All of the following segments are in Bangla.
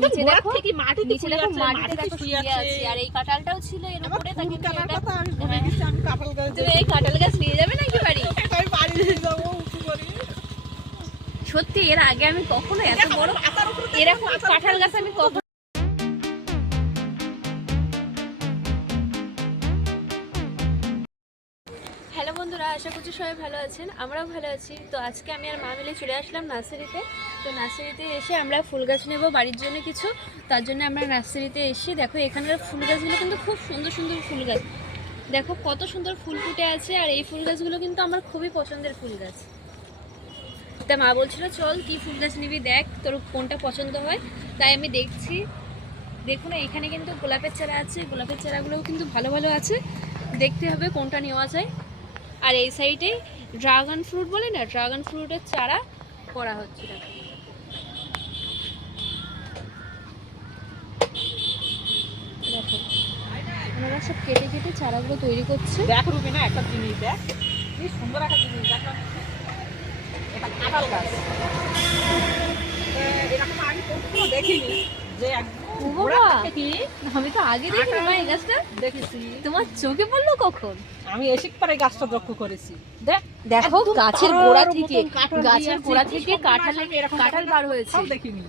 একদম নিচে থেকে মাটিতে নিচে দেখো মাটিতে মাটিতে শুয়ে শুয়ে আছে। আছে আর এই কাঁঠালটাও ছিল এর উপরে তা ফুল কিন্তু কাটার এটা- কথা আমি ভুলে হ্যাঁ। গেছি, আমি কাঁঠাল গাছ তুমি এই কাঁঠাল গাছ নিয়ে যাবে নাকি বাড়ি আমি বাড়ি নিয়ে যাব উঁচু করে। সত্যি এর আগে আমি কখনো এত বড় এরকম কাঁঠাল গাছ আমি কখনো বন্ধুরা, আশা করছি সবাই ভালো আছেন, আমরাও ভালো আছি। তো আজকে আমি আর মা মিলে চলে আসলাম নার্সারিতে। তো নার্সারিতে এসে আমরা ফুল গাছ নেব বাড়ির জন্য কিছু। তার জন্য আমরা নার্সারিতে এসে দেখো, এখানকার ফুল গাছগুলো কিন্তু খুব সুন্দর সুন্দর ফুল গাছ। দেখো কত সুন্দর ফুল ফুটে আছে, আর এই ফুল গাছগুলো কিন্তু আমার খুবই পছন্দের ফুল গাছ। তা মা বলছিল, চল, কি ফুল গাছ নিবি দেখ, তোর কোনটা পছন্দ হয়? তাই আমি দেখছি। দেখুন, এখানে কিন্তু গোলাপের চারা আছে, গোলাপের চারাগুলোও কিন্তু ভালো ভালো আছে। দেখতে হবে কোনটা নেওয়া যায়। আর এই সাইডে ড্রাগন ফ্রুট বলে না, ড্রাগন ফ্রুটের চারা করা হচ্ছে, দেখো। ওনারা সব কেটে কেটে চারাগুলো তৈরি করছে। দেখ রুবিনা একটা জিনিস দেখ। কি সুন্দর একটা জিনিস, দেখ এটা কাঁঠাল গাছ। এরকম আগে কখনো দেখিনি। যে একদম ও গোড়া বাবা! থেকে কি? আমি তো আগে দেখিনি মা এই গাছটা। দেখেছি। তোমার চোখে পড়ল কখন? আমি এসিক পারে গাছটা লক্ষ্য করেছি। দেখ দেখো গাছের গোড়া থেকে কাঁঠাল গাছের গোড়া থেকে কাঁঠাল কাঁঠাল বার হয়েছে। দেখিনি।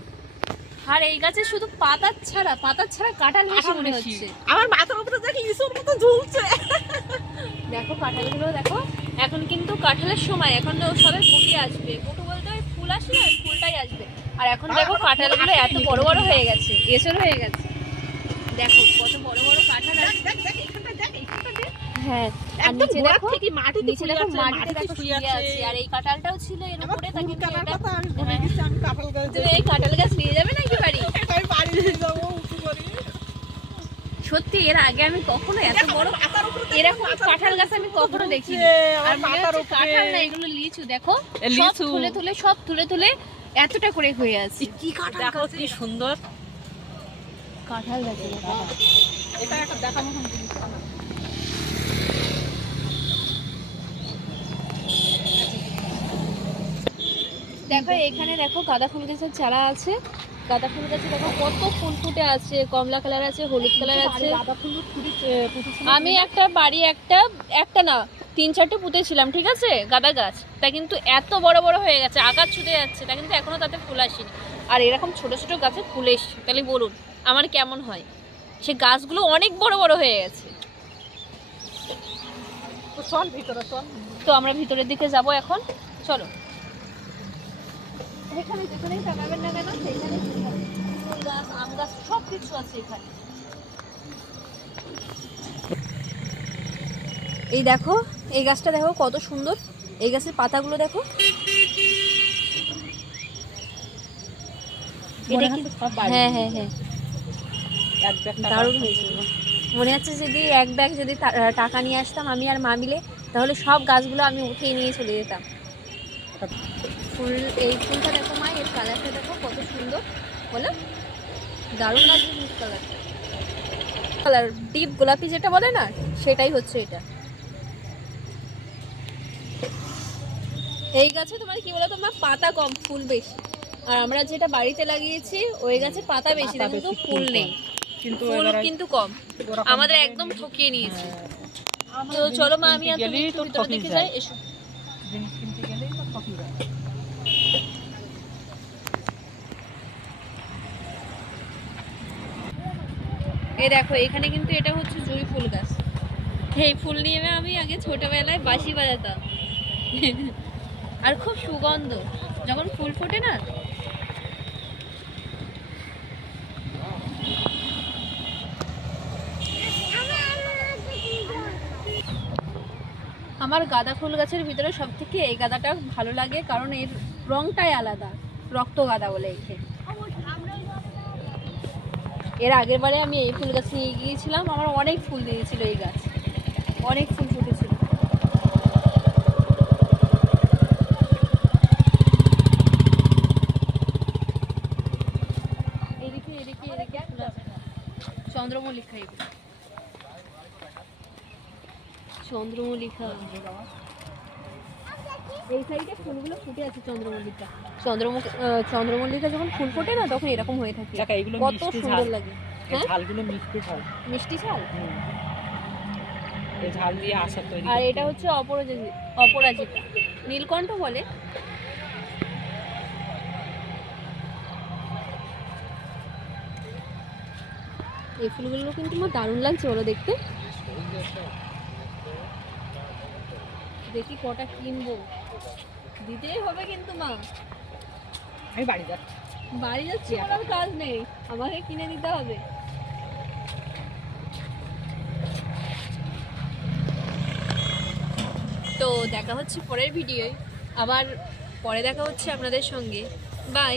আর এই গাছে শুধু পাতা ছাড়া পাতা ছাড়া কাঁঠাল বেশি মনে হচ্ছে। আমার মাথার উপরে দেখি ইসুর মতো ঝুলছে। দেখো কাঁঠালগুলো দেখো। এখন কিন্তু কাঁঠালের সময় এখন তো সবে ফুটে আসবে। ফুল আসলে ওই ফুলটাই আসবে। আর এখন দেখো কাঁঠালগুলো এত বড় বড় হয়ে গেছে এসর হয়ে গেছে। দেখো কত বড় বড় কাঁঠাল হ্যাঁ আর নিচে দেখো থেকে নিচে দেখো মাটিতে দেখো শুয়ে শুয়ে আছে। আর এই কাঁঠালটাও ছিল এর উপরে। গেছি, আমি কাঁঠাল গাছ এই কাঁঠাল গাছ নিয়ে যাবে নাকি বাড়ি নিয়ে যাব উঁচু করে। সত্যি এর আগে আমি কখনো এত বড় এরকম কাঁঠাল গাছ আমি কখনো দেখিনি। আর। কাঁঠাল না এগুলো লিচু দেখো সব লিচু। তুলে তুলে সব তুলে তুলে এতটা করে হয়ে আছে। কি কাঁঠাল দেখো কি সুন্দর। কাঁঠাল গাছে এটা একটা দেখা মতন জিনিস। দেখো এখানে দেখো গাঁদা ফুল গাছের চারা আছে। গাঁদা ফুল গাছে দেখো কত ফুল ফুটে আছে কমলা কালার আছে হলুদ কালার আছে। আমি একটা বাড়ি একটা একটা না তিন চারটে পুঁতেছিলাম ঠিক আছে? গাঁদা গাছ। তা কিন্তু এত বড় বড় হয়ে গেছে আকাশ ছুটে যাচ্ছে তা কিন্তু এখনও তাতে ফুল আসেনি। আর এরকম ছোট ছোট গাছে ফুল এসছে তাহলে বলুন আমার কেমন হয়? সে গাছগুলো অনেক বড় বড় হয়ে গেছে। তো চল ভিতরে চল। তো আমরা ভিতরের দিকে যাব এখন চলো। যেখানেই তাকাবেন না কেন সেখানে ফুল গাছ আম গাছ সব কিছু আছে এখানে। এই দেখো এই গাছটা দেখো কত সুন্দর। এই গাছের পাতাগুলো দেখো। হ্যাঁ হ্যাঁ হ্যাঁ। দারুণ হয়েছে। মনে হচ্ছে যদি এক ব্যাগ যদি টাকা নিয়ে আসতাম আমি আর মা মিলে তাহলে সব গাছগুলো আমি উঠিয়ে নিয়ে চলে যেতাম। ফুল এই ফুলটা দেখো মা এর কালারটা দেখো কত সুন্দর। বলো? দারুণ লাগছে কালারটা কালার ডিপ গোলাপি যেটা বলে না সেটাই হচ্ছে এটা। এই গাছে তোমার কি বলো তোমার পাতা কম ফুল বেশি। আর আমরা যেটা বাড়িতে লাগিয়েছি ওই গাছে পাতা বেশি কিন্তু ফুল নেই। কিন্তু ফুল কিন্তু কম। আমাদের একদম ঠকিয়ে নিয়েছে। হ্যাঁ, তো চলো মা আমি আর তুমি ভিতরে দেখে যাই এসো জিনিস কিনতে গেলেই তো ঠকিয়ে যায়। এই দেখো, এখানে কিন্তু এটা হচ্ছে জুঁই ফুল গাছ। এই ফুল নিয়ে আমি আগে ছোটবেলায় বাঁশি বাজাতাম। আর খুব সুগন্ধ। যখন ফুল ফোটে না, আমার গাঁদা ফুল গাছের ভিতরে সব থেকে এই গাঁদাটা ভালো লাগে, কারণ এর রংটাই আলাদা, রক্ত গাঁদা বলে একে। এর আগের বারে আমি এই ফুল গাছ নিয়ে গিয়েছিলাম, আমার অনেক ফুল দিয়েছিল এই গাছ। অনেক ফুল ফুটেছিল। এদিকে এদিকে এদিকে চন্দ্রমল্লিকা চন্দ্রমল্লিকা। এই সাইডে ফুলগুলো ফুটে আছে চন্দ্রমল্লিকা। চন্দ্রমুখ চন্দ্রমল্লিকা যখন ফুল ফোটে না তখন এরকম হয়ে থাকে। কত মিষ্টি সুন্দর লাগে। হ্যাঁ? ঝালগুলো মিষ্টি ঝাল। মিষ্টি ঝাল? ঝাল দিয়ে আচার তৈরি আর এটা হচ্ছে অপরাজিতা অপরাজিতা। নীলকণ্ঠ বলে। এই ফুলগুলো কিন্তু আমার দারুণ লাগছে বলো দেখতে। দেখি কটা কিনবো। দিতেই হবে কিন্তু মা। আমি বাড়ি যাচ্ছি। বাড়ি যাচ্ছি আমার কাজ নেই। আমাকে কিনে দিতে হবে। তো দেখা হচ্ছে পরের ভিডিওয়। আবার পরে দেখা হচ্ছে আপনাদের সঙ্গে। বাই।